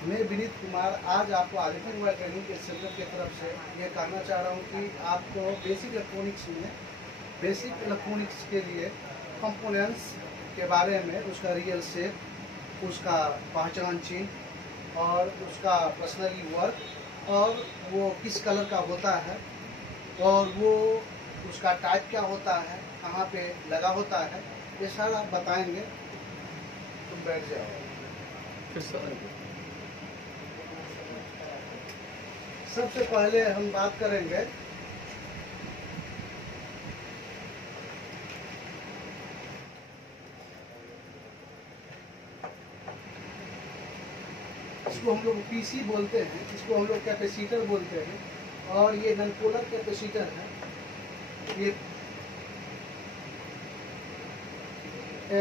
मैं विनीत कुमार आज आपको आदित्य मोबाइल ट्रेनिंग के सेंटर की तरफ से ये कहना चाह रहा हूँ कि आपको बेसिक इलेक्ट्रॉनिक्स के लिए कंपोनेंट्स के बारे में, उसका रियल शेप, उसका पहचान चिन्ह और उसका पर्सनली वर्क और वो किस कलर का होता है और वो उसका टाइप क्या होता है, कहाँ पे लगा होता है, ये सारा बताएंगे। तुम बैठ जाओ। सबसे पहले हम बात करेंगे इसको हम लोग पीसी बोलते हैं, इसको हम लोग कैपेसिटर बोलते हैं और ये नॉन पोलर कैपेसिटर है। ये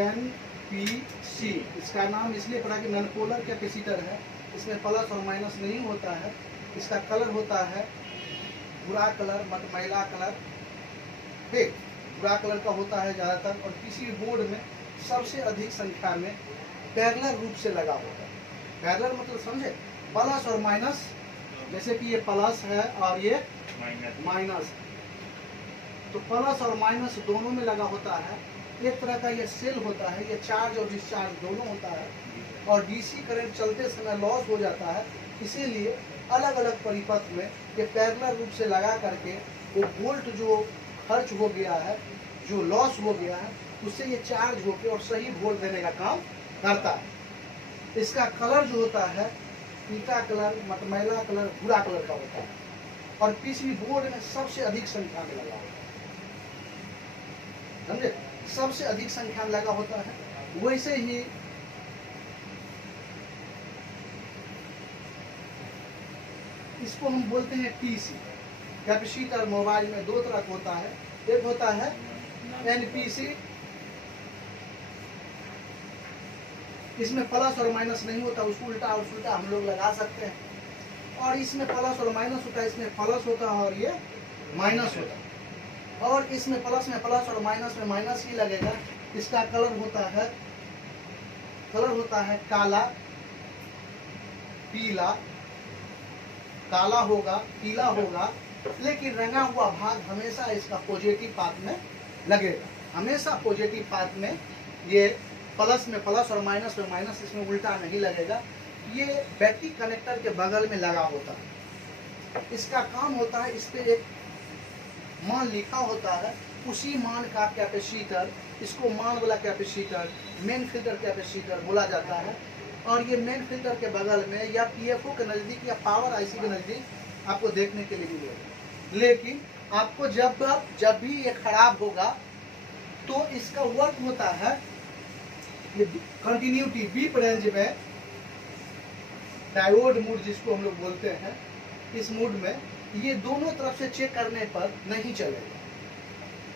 NPC इसका नाम इसलिए पड़ा कि नॉन पोलर कैपेसिटर है, इसमें प्लस और माइनस नहीं होता है। इसका कलर होता है भूरा कलर, मटमैला कलर, ठीक भूरा कलर का होता है ज़्यादातर, और किसी बोर्ड में सबसे अधिक संख्या में पैरेलल रूप से लगा होता है। पैरेलल मतलब समझे, प्लस और माइनस, जैसे कि ये प्लस है और ये माइनस, तो प्लस और माइनस दोनों में लगा होता है। एक तरह का ये सेल होता है, ये चार्ज और डिस्चार्ज दोनों होता है और डीसी करंट चलते समय लॉस हो जाता है, इसीलिए अलग अलग परिपथ में ये पैरेलल रूप से लगा करके वो वोल्ट जो खर्च हो गया है, जो लॉस हो गया है, उससे ये चार्ज होकर और सही वोल्ट देने का काम करता है। इसका कलर जो होता है पीला कलर, मटमैला कलर, भूरा कलर का होता है और पीसीबी बोर्ड में सबसे अधिक संख्या में लगा होता है, समझे, सबसे अधिक संख्या में लगा होता है। वैसे ही इसको हम बोलते हैं पीसी कैपेसिटर। मोबाइल में दो तरह का होता है, एक होता है NPC, इसमें प्लस और माइनस नहीं होता, उसको उल्टा और सुल्टा हम लोग लगा सकते हैं। और इसमें प्लस और माइनस होता है, इसमें प्लस होता है और ये माइनस होता है, और इसमें प्लस में प्लस और माइनस में माइनस ही लगेगा। इसका कलर होता है काला, पीला, काला होगा, पीला होगा, लेकिन रंगा हुआ भाग हमेशा इसका पॉजिटिव पाथ में लगेगा, हमेशा पॉजिटिव पाथ में। ये प्लस में प्लस और माइनस में माइनस, इसमें उल्टा नहीं लगेगा। ये बैटरी कनेक्टर के बगल में लगा होता है। इसका काम होता है, इस पे एक मान लिखा होता है, उसी मान का कैपेसिटर, इसको मान वाला कैपेसिटर, मेन फिल्टर कैपेसिटर बोला जाता है। और ये मेन फिल्टर के बगल में या PFO के नज़दीक या पावर IC के नज़दीक आपको देखने के लिए मिलेगा। लेकिन आपको जब भी ये खराब होगा तो इसका वर्क होता है ये कंटिन्यूटी बीप रेंज में, डायोड मोड जिसको हम लोग बोलते हैं, इस मोड में ये दोनों तरफ से चेक करने पर नहीं चलेगा।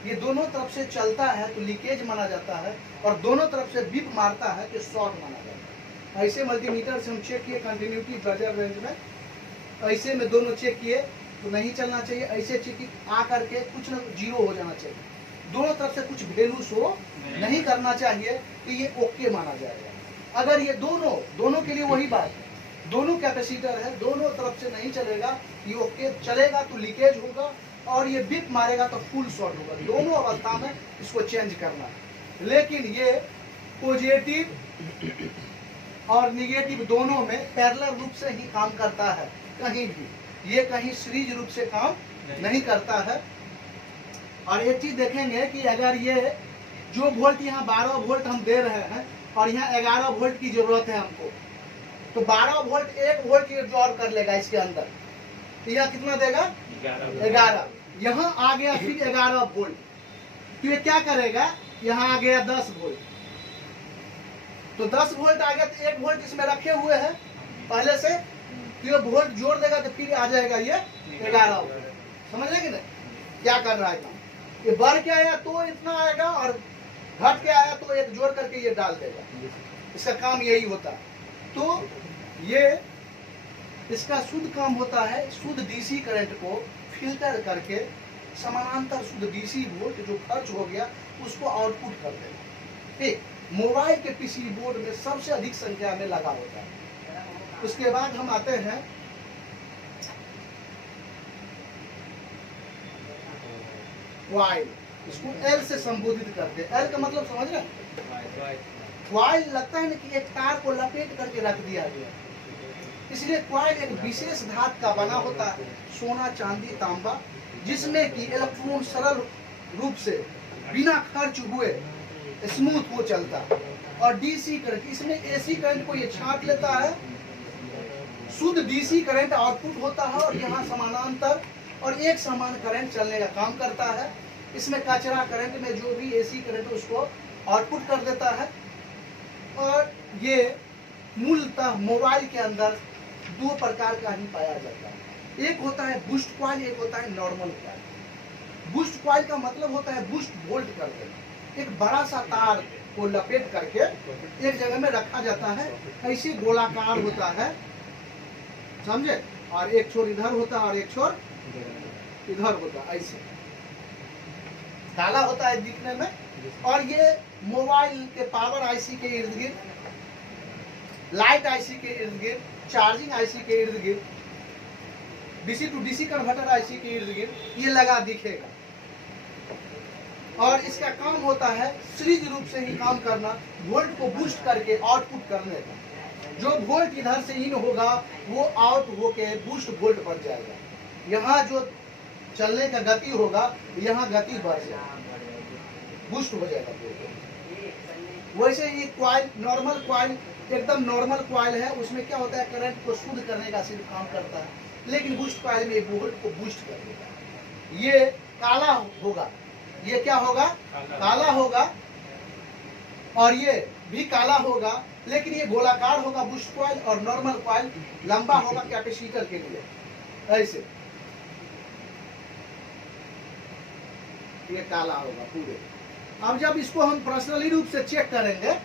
ये दोनों तरफ से चलता है तो लीकेज माना जाता है, और दोनों तरफ से बीप मारता है तो शॉर्ट माना जाता है। ऐसे मल्टीमीटर से हम चेक किए कंटिन्यूटी बजर रेंज में, ऐसे में दोनों चेक किए तो नहीं चलना चाहिए। ऐसे चेक आ करके कुछ न जीरो हो जाना चाहिए, दोनों तरफ से कुछ वैल्यू शो नहीं करना चाहिए, तो ये ओके माना जाएगा। अगर ये दोनों के लिए वही बात है, दोनों कैपेसिटर है, दोनों तरफ से नहीं चलेगा, ये ओके चलेगा तो लीकेज होगा, और ये बीप मारेगा तो फुल शॉर्ट होगा। दोनों अवस्था में इसको चेंज करना है। लेकिन ये पॉजिटिव और निगेटिव दोनों में पैरेलल रूप से ही काम करता है, कहीं भी ये कहीं सीरीज रूप से काम नहीं करता है। और एक चीज देखेंगे कि अगर ये जो वोल्ट यहाँ 12 वोल्ट हम दे रहे हैं और यहाँ 11 वोल्ट की जरूरत है हमको, तो 12 वोल्ट 1 वोल्ट एब्जॉर्ब कर लेगा इसके अंदर, तो यह कितना देगा 11। यहाँ आ गया फिर 11 वोल्ट, तो ये क्या करेगा, यहाँ आ गया 10 वोल्ट, तो 10 वोल्ट आ गया, तो 1 वोल्ट इसमें रखे हुए हैं पहले से, तो ये वोल्ट जोड़ देगा तो फिर आ जाएगा ये 11 वोल्ट। समझ लेंगे ना क्या कर रहा है काम, ये बढ़ के आया तो इतना आएगा और घट के आया तो एक जोड़ करके ये डाल देगा, इसका काम यही होता है। तो ये इसका शुद्ध काम होता है, शुद्ध डीसी करंट को फिल्टर करके समानांतर शुद्ध डीसी वोल्ट जो खर्च हो गया उसको आउटपुट कर देगा। ठीक, मोबाइल के पीसी बोर्ड में सबसे अधिक संख्या में लगा होता है। उसके बाद हम आते हैं क्वाइल, इसको एल से संबोधित करते हैं। एल का मतलब समझ रहे हैं? क्वाइल लगता है ना कि एक तार को लपेट करके रख दिया गया, इसलिए क्वाइल एक विशेष धातु का बना होता है, सोना, चांदी, तांबा, जिसमें कि इलेक्ट्रॉन सरल रूप से बिना खर्च हुए स्मूथ हो चलता है। और डीसी करंट, इसमें एसी करंट को ये छांट लेता है, शुद्ध डीसी करंट आउटपुट होता है और यहाँ समानांतर और एक समान करंट चलने का काम करता है। इसमें कचरा करंट में जो भी एसी करंट है उसको आउटपुट कर देता है। और ये मूलतः मोबाइल के अंदर दो प्रकार का ही पाया जाता है, एक होता है बूस्ट कॉइल, एक होता है नॉर्मल कॉइल। बूस्ट कॉइल का मतलब होता है बूस्ट वोल्ट कर देना, एक बड़ा सा तार को लपेट करके एक जगह में रखा जाता है, ऐसे गोलाकार होता है, समझे, और एक छोर इधर होता है और एक छोर इधर होता है, ऐसे काला होता है दिखने में। और ये मोबाइल के पावर आईसी के इर्द गिर्द, लाइट आईसी के इर्द गिर्द, चार्जिंग आईसी के इर्द गिर्द, DC to DC converter IC के इर्द गिर्द ये लगा दिखेगा। और इसका काम होता है सीरीज रूप से ही काम करना, वोल्ट को बूस्ट करके आउटपुट करने का। जो वोल्ट इधर से इन होगा वो आउट होके बूस्ट वोल्ट बन जाएगा। यहाँ जो चलने का गति होगा यहाँ गति बढ़ जाएगा, बूस्ट हो जाएगा। वैसे ही क्वाइल, नॉर्मल क्वाइल एकदम नॉर्मल क्वाइल है, उसमें क्या होता है करंट को शुद्ध करने का सिर्फ काम करता है, लेकिन बूस्ट क्वाइल में वोल्ट को बूस्ट कर देता है। ये काला होगा, ये क्या होगा, काला होगा, और ये भी काला होगा, लेकिन ये गोलाकार होगा बूस्ट क्वाइल, और नॉर्मल क्वाइल लंबा होगा कैपेसिटर के लिए, ऐसे ये काला होगा पूरे। अब जब इसको हम पर्सनली रूप से चेक करेंगे,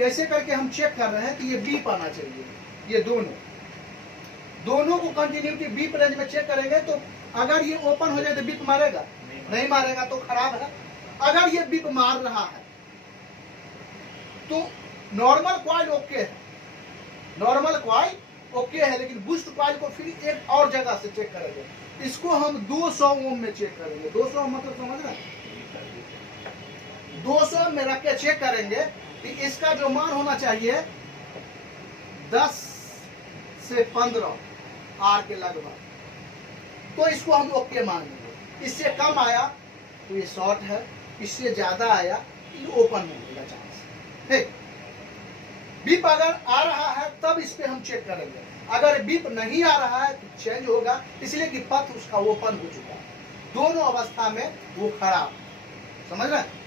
ऐसे करके हम चेक कर रहे हैं कि ये बीप आना चाहिए, ये दोनों को कंटिन्यूटी बीप रेंज में चेक करेंगे, तो अगर ये ओपन हो जाए तो बीप मारेगा, नहीं मारेगा तो खराब है। अगर ये बीप मार रहा है तो नॉर्मल क्वाइल ओके है, नॉर्मल क्वाइल ओके है, लेकिन बूस्ट क्वाइल को फिर एक और जगह से चेक करेंगे। इसको हम 200 ओम में चेक करेंगे। 200 ओम मतलब समझ रहे हैं, 200 में रख के चेक करेंगे कि इसका जो मान होना चाहिए 10 से 15 आर के लगभग, तो इसको हम ओके मान लेंगे। इससे कम आया तो ये शॉर्ट है, इससे ज्यादा आया तो ओपन होने का चांस है। बीप अगर आ रहा है तब इस पे हम चेक करेंगे, अगर बीप नहीं आ रहा है तो चेंज होगा, इसलिए कि पथ उसका ओपन हो चुका है। दोनों अवस्था में वो खराब, समझ रहे हैं।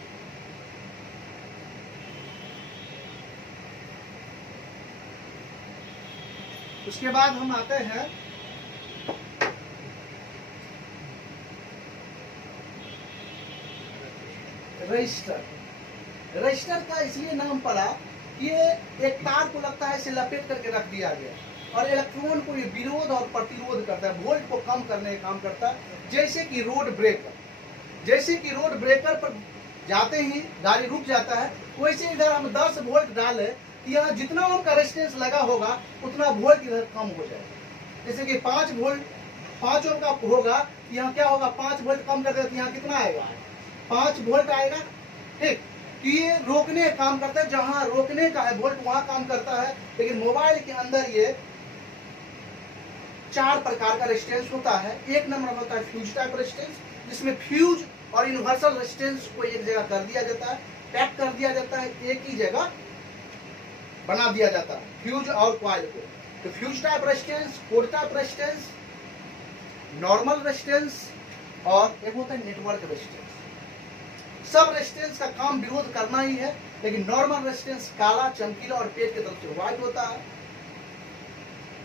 उसके बाद हम आते हैं रजिस्टर। रजिस्टर का इसलिए नाम पड़ा, ये एक तार को लगता है इसे लपेट करके रख दिया गया, और इलेक्ट्रॉन को ये विरोध और प्रतिरोध करता है, वोल्ट को कम करने का काम करता है। जैसे कि रोड ब्रेकर, जैसे कि रोड ब्रेकर पर जाते ही गाड़ी रुक जाता है, वैसे इधर हम 10 वोल्ट डालें, यहाँ जितना उनका रेजिस्टेंस लगा होगा उतना वोल्ट इधर कम हो जाएगा। जैसे कि 5 वोल्ट 5 ओम का होगा, यहाँ क्या होगा, 5 वोल्ट कम कर देते, यहाँ कितना आएगा, 5 वोल्ट आएगा। ठीक, कि ये रोकने का काम करता है, जहाँ रोकने का है वोल्ट वहां काम करता है। लेकिन मोबाइल के अंदर ये 4 प्रकार का रेजिस्टेंस होता है। एक नंबर होता है फ्यूज टाइप रेजिस्टेंस, जिसमें फ्यूज और यूनिवर्सल रेजिस्टेंस को एक जगह कर दिया जाता है, पैक कर दिया जाता है, एक ही जगह बना दिया जाता है फ्यूज और कॉइल को। तो fuse type resistance, core type resistance, normal resistance, और एक होता है नेटवर्क रेजिस्टेंस। सब रेजिस्टेंस का काम विरोध करना ही है, लेकिन नॉर्मल रेजिस्टेंस काला, चमकीला और पेज की तरफ से व्हाइट होता है।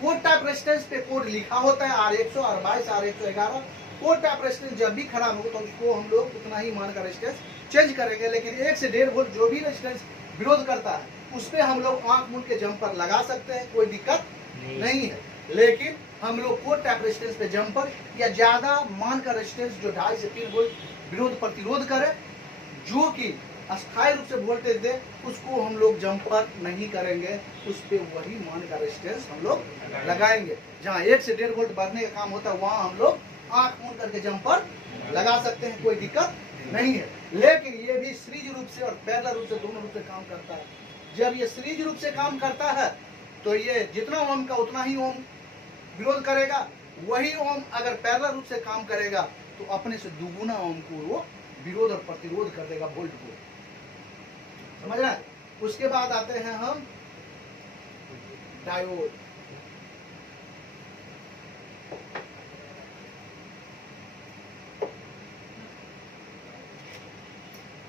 कोड टाइप रेजिस्टेंस पे कोड लिखा होता है R100, R22, R111। Code type resistance जब भी खराब हो तो उसको हम लोग उतना ही मान का रेजिस्टेंस चेंज करेंगे, लेकिन 1 से 1.5 वोल्ट जो भी रेजिस्टेंस विरोध करता है उस पर हम लोग आंख मूंद के जंपर लगा सकते हैं, कोई दिक्कत नहीं है। लेकिन हम लोग कोड टाइप रेजिस्टेंस पे जंपर या ज्यादा मान का रेजिस्टेंस जो 2.5 से 3 वोल्ट विरोध प्रतिरोध करे, जो कि अस्थायी रूप से वोल्टेज दे, उसको हम लोग जम्पर नहीं करेंगे, उस पर वही मान का रेजिस्टेंस हम लोग लगाएंगे। जहाँ 1 से 1.5 वोल्ट बढ़ने का काम होता है वहाँ हम लोग आंख मूंद करके जम्पर लगा सकते हैं, कोई दिक्कत नहीं है। लेकिन ये भी सीरीज रूप से और पैरेलल रूप से दोनों रूप से काम करता है। जब ये सीरीज रूप से काम करता है तो ये जितना ओम का उतना ही ओम विरोध करेगा, वही ओम अगर पैरेलल रूप से काम करेगा तो अपने से दुगुना ओम को वो विरोध और प्रतिरोध कर देगा वोल्ट को, समझ रहे हैं। उसके बाद आते हैं हम डायोड।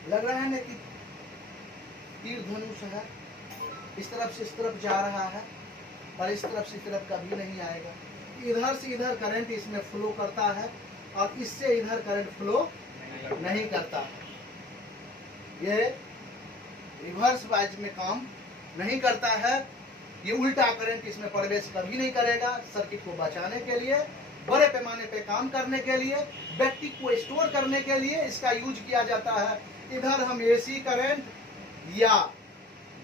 लग रहा है ना कि तीर धनुष है, इस तरफ से इस तरफ जा रहा है और इस तरफ से इस तरफ कभी नहीं आएगा। इधर से इधर करंट इसमें फ्लो करता है और इससे इधर करंट फ्लो नहीं करता है। ये रिवर्स वाइज में काम नहीं करता है। ये उल्टा करंट इसमें प्रवेश कभी नहीं करेगा। सर्किट को बचाने के लिए, बड़े पैमाने पे काम करने के लिए, बैटरी को स्टोर करने के लिए इसका यूज किया जाता है। इधर हम एसी करंट या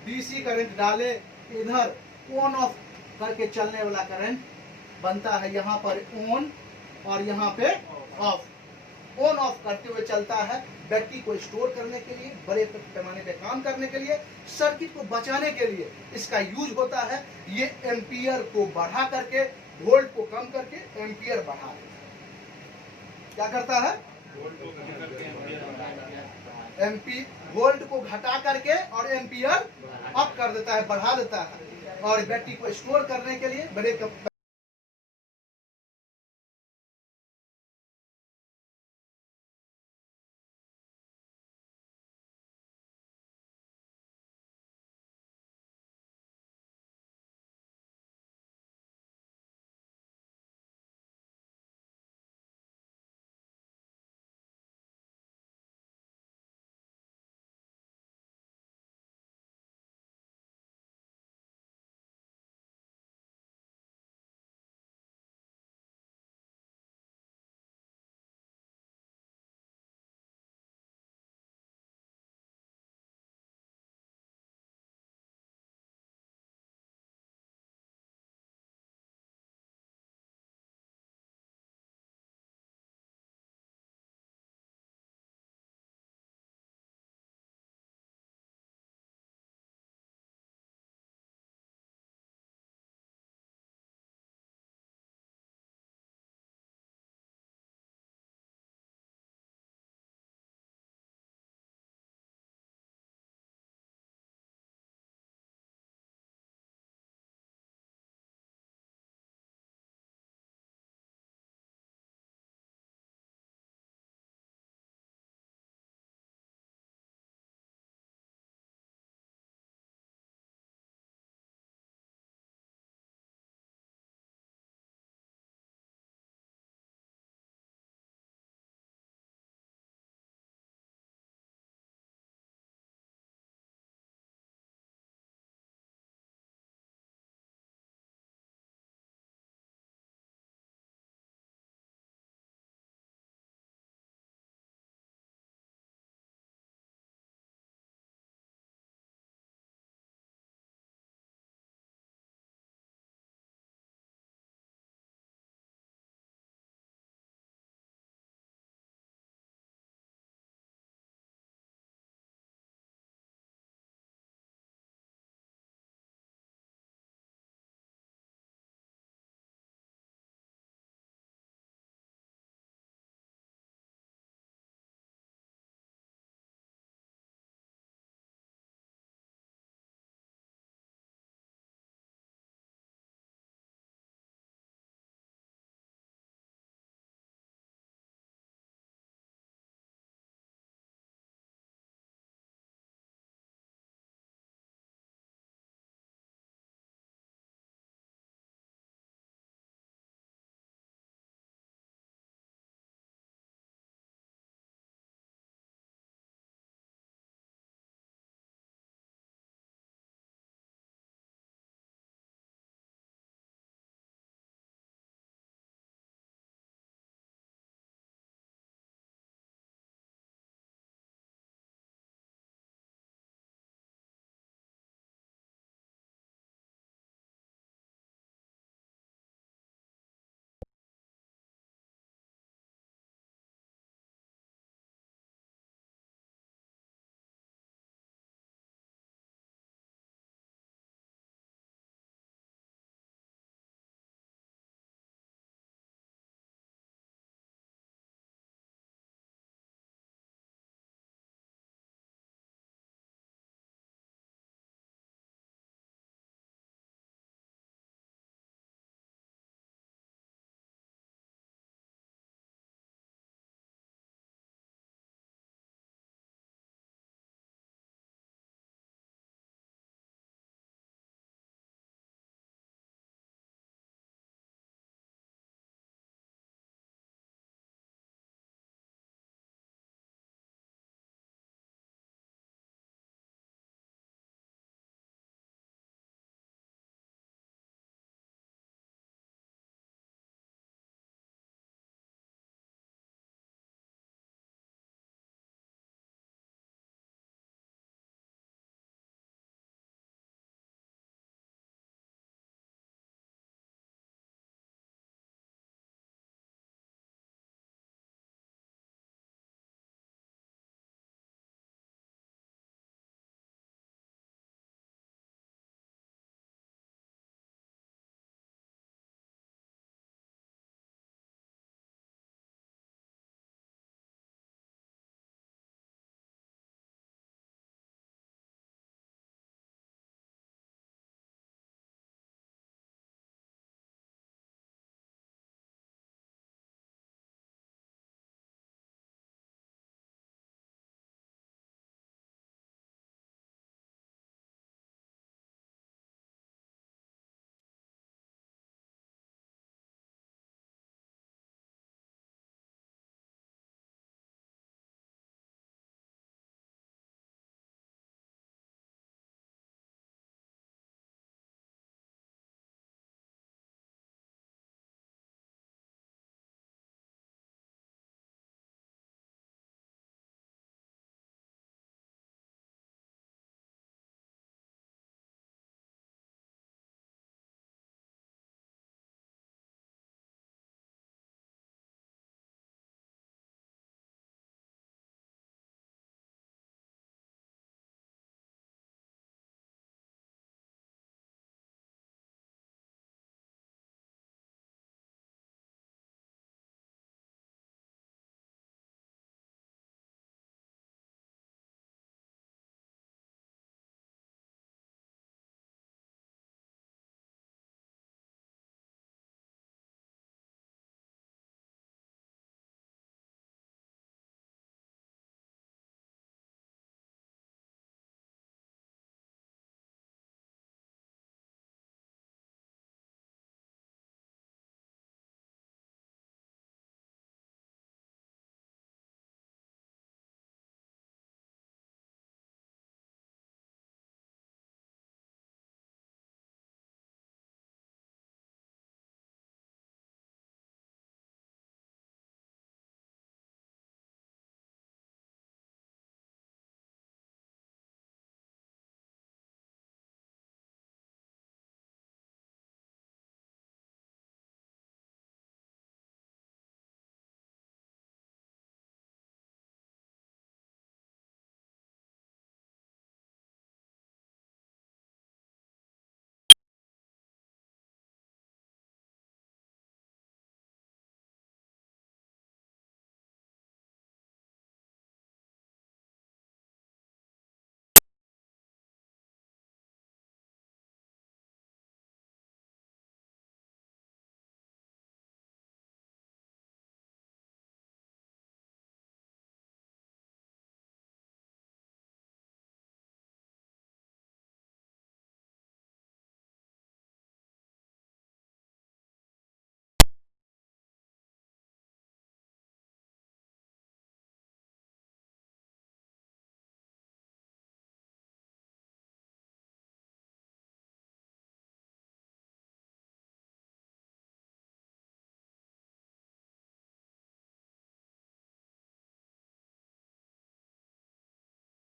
डीसी करंट डाले, इधर ऑन ऑफ करके चलने वाला करंट बनता है। यहाँ पर ऑन और यहाँ पे ऑफ, ऑन ऑफ करते हुए चलता है। बैटरी को स्टोर करने के लिए, बड़े पैमाने पे काम करने के लिए, सर्किट को बचाने के लिए इसका यूज होता है। ये एम्पियर को बढ़ा करके, वोल्ट को कम करके एम्पियर बढ़ा देता है। क्या करता है? एम्पी वोल्ट को घटा करके और एम्पियर अप कर देता है, बढ़ा देता है। और बैटरी को स्टोर करने के लिए, बड़े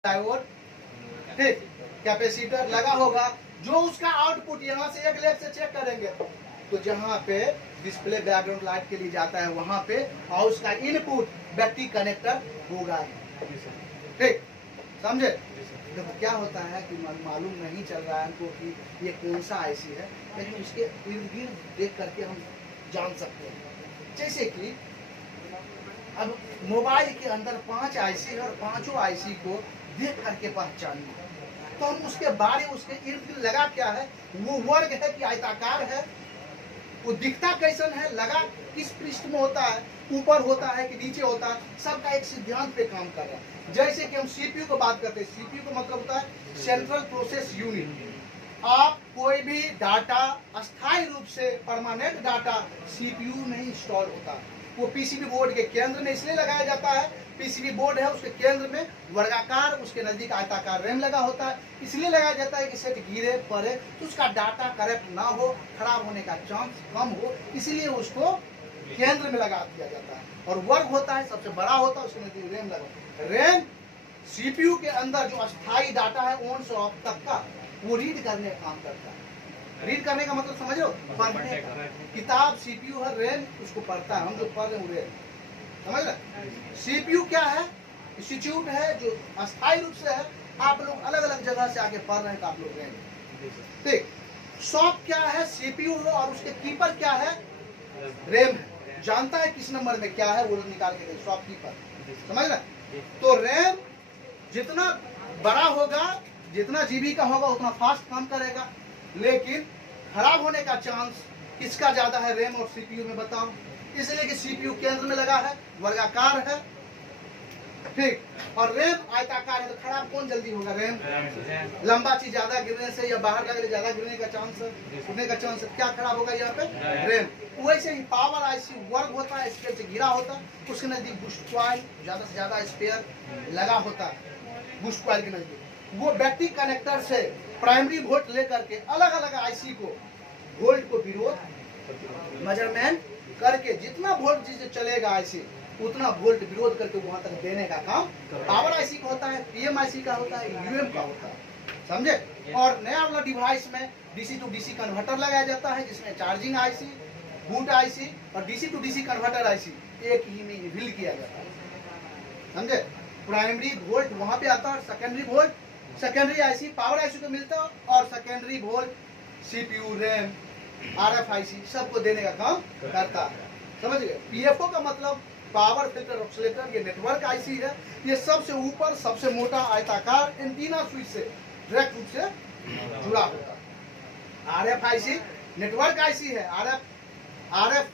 डायोड, ठीक, कैपेसिटर लगा होगा, जो उसका आउटपुट यहाँ से एक लेग से चेक करेंगे तो जहाँ पे डिस्प्ले बैकग्राउंड लाइट के लिए जाता है वहां पे, और उसका इनपुट बैटरी कनेक्टर होगा, ठीक, समझे। देखो क्या होता है कि मालूम नहीं चल रहा है हमको कि ये कौन सा आईसी है, लेकिन उसके इर्द गिर्द देख करके हम जान सकते हैं। जैसे कि अब मोबाइल के अंदर 5 आईसी है और पांचों आईसी को देख करके पहचानिए, तो हम उसके बारे में उसके इर्द गिर्द लगा क्या है, वो वर्ग है कि आयताकार है, वो दिखता कैसन है, लगा किस पृष्ठ में होता है, ऊपर होता है कि नीचे होता है, सबका एक सिद्धांत पे काम कर रहा है। जैसे कि हम सीपीयू को बात करते हैं, सीपीयू का मतलब होता है सेंट्रल प्रोसेस यूनिट। आप कोई भी डाटा अस्थायी रूप से परमानेंट डाटा सीपीयू में ही स्टोर होता है, वो पीसीबी बोर्ड के केंद्र में इसलिए लगाया जाता है, पीसीबी बोर्ड है उसके केंद्र में वर्गाकार, उसके नजदीक आयताकार रैम लगा होता है, इसलिए लगाया जाता है कि सेट गिरे पड़े तो उसका डाटा करप्ट ना हो, खराब होने का चांस कम हो, इसलिए उसको केंद्र में लगा दिया जाता है। और वर्ग होता है सबसे बड़ा होता है, उसके नजदीक रैम लगा। रैम सीपीयू के अंदर जो अस्थायी डाटा है ऑन से ऑफ तक का, वो रीड करने का काम करता है। रीड करने का मतलब समझो, पढ़ने का। किताब सीपीयू है, रैम उसको पढ़ता है, हम जो पढ़ रहे हैं रैम, समझ रहे। सीपीयू क्या है, इंस्टीट्यूट है जो अस्थायी रूप से है, आप लोग अलग अलग जगह से आके पढ़ रहे हैं तो आप लोग रैम, ठीक। शॉप क्या है, सीपीयू है और उसके कीपर क्या है, रैम है, जानता है किस नंबर में क्या है वो निकाल के शॉप कीपर, समझ रहे। तो रैम जितना बड़ा होगा, जितना जीबी का होगा उतना फास्ट काम करेगा, लेकिन खराब होने का चांस किसका ज्यादा है, रैम और सीपीयू में, बताओ। इसलिए कि सीपीयू केंद्र में लगा है, वर्गाकार है, ठीक, और रैम आयताकार है, तो खराब कौन जल्दी होगा, रैम। लंबा चीज ज्यादा गिरने से या बाहर लगने ज्यादा गिरने का चांस है, उड़ने का चांस है, क्या खराब होगा यहाँ पे, रैम। वैसे ही पावर आईसी वर्ग होता है, स्पेयर से घिरा होता है, उसके नजदीक बूस्ट कॉइल ज्यादा से ज्यादा स्पेयर लगा होता है, बूस्ट कॉइल के नजदीक। वो बैटरी कनेक्टर से प्राइमरी वोल्ट लेकर के अलग अलग आईसी को वोल्ट को विरोध मेजरमेंट करके जितना वोल्ट जिससे चलेगा आईसी उतना वोल्ट विरोध करके वहां तक देने का काम पावर आईसी का होता है, पीएम आईसी का होता है, यूएम का होता है, समझे। और नया वाला डिवाइस में डीसी टू डीसी कन्वर्टर लगाया जाता है, जिसमें चार्जिंग आईसी, बूट आईसी और DC to DC converter IC एक ही में इनबिल किया जाता है, समझे। प्राइमरी वोल्ट वहां पे आता है, secondary volt secondary IC power IC को मिलता है, और सेकेंडरी वोल्ट सीपीयू, रैम, आरएफआईसी सबको देने का काम करता है, समझ गए। पीएफओ का मतलब पावर फिल्टर ऑक्सीलेटर, ये नेटवर्क आईसी है, ये सबसे ऊपर सबसे मोटा आयताकार एंटीना स्विच से डायरेक्ट रूप से जुड़ा होता है। आरएफआईसी नेटवर्क आईसी है, आरएफ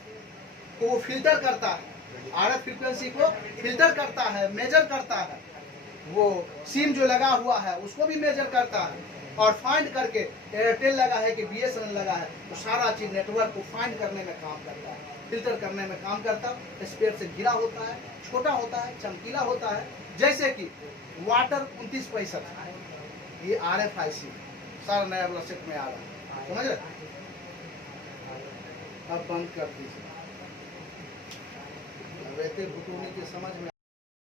को फिल्टर करता है, आरएफ फ्रीक्वेंसी को फिल्टर करता है, मेजर करता है, वो सिम जो लगा हुआ है उसको भी मेजर करता है, और फाइंड करके एयरटेल लगा है कि बीएसएनएल लगा है, तो सारा चीज नेटवर्क को फाइंड करने में काम करता है, फिल्टर करने में काम करता है। स्पेयर से घिरा होता है, छोटा होता है, चमकीला होता है, जैसे कि वाटर 2965, ये आरएफआईसी सारा नया वाला सेट में आ रहा है, समझ रहे। अब बंद कर दीजिए, अब ऐसे भुटूनी के समझ में